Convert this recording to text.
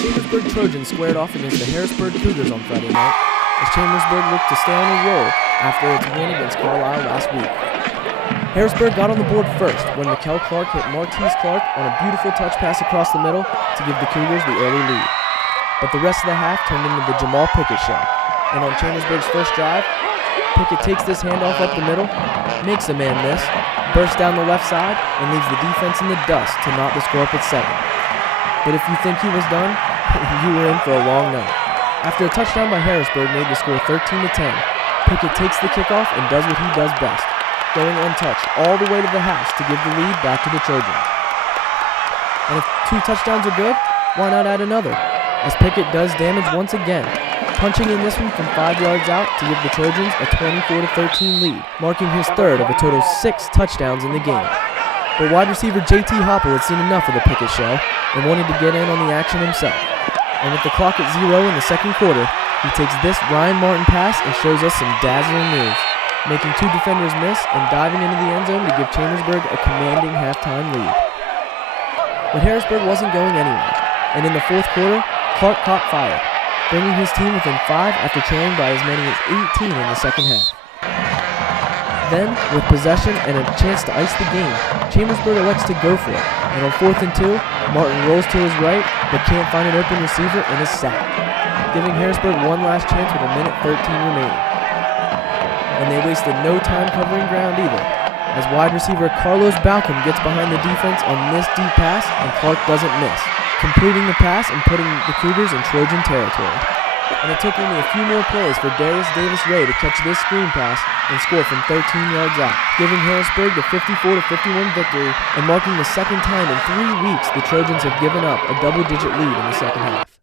Chambersburg Trojans squared off against the Harrisburg Cougars on Friday night, as Chambersburg looked to stay on a roll after its win against Carlisle last week. Harrisburg got on the board first when Mikel Clark hit Martese Clark on a beautiful touch pass across the middle to give the Cougars the early lead. But the rest of the half turned into the Jamal Pickett show, and on Chambersburg's first drive, Pickett takes this handoff up the middle, makes a man miss, bursts down the left side, and leaves the defense in the dust to knot the score up at 7. But if you think he was done, you were in for a long night. After a touchdown by Harrisburg made the score 13-10, Pickett takes the kickoff and does what he does best, going untouched all the way to the house to give the lead back to the Trojans. And if 2 touchdowns are good, why not add another? As Pickett does damage once again, punching in this one from 5 yards out to give the Trojans a 24-13 lead, marking his third of a total of 6 touchdowns in the game. But wide receiver J.T. Hopple had seen enough of the Pickett show and wanted to get in on the action himself. And with the clock at 0 in the second quarter, he takes this Ryan Martin pass and shows us some dazzling moves, making 2 defenders miss and diving into the end zone to give Chambersburg a commanding halftime lead. But Harrisburg wasn't going anywhere, and in the fourth quarter, Clark caught fire, bringing his team within 5 after trailing by as many as 18 in the second half. Then, with possession and a chance to ice the game, Chambersburg elects to go for it, and on 4th and 2, Martin rolls to his right, but can't find an open receiver and is sacked, giving Harrisburg one last chance with 1:13 remaining. And they wasted no time covering ground either, as wide receiver Carlos Balcom gets behind the defense on this deep pass, and Clark doesn't miss, completing the pass and putting the Cougars in Trojan territory. And it took only a few more plays for Darius Davis-Ray to catch this screen pass and score from 13 yards out, giving Harrisburg the 54-51 victory and marking the second time in 3 weeks the Trojans have given up a double-digit lead in the second half.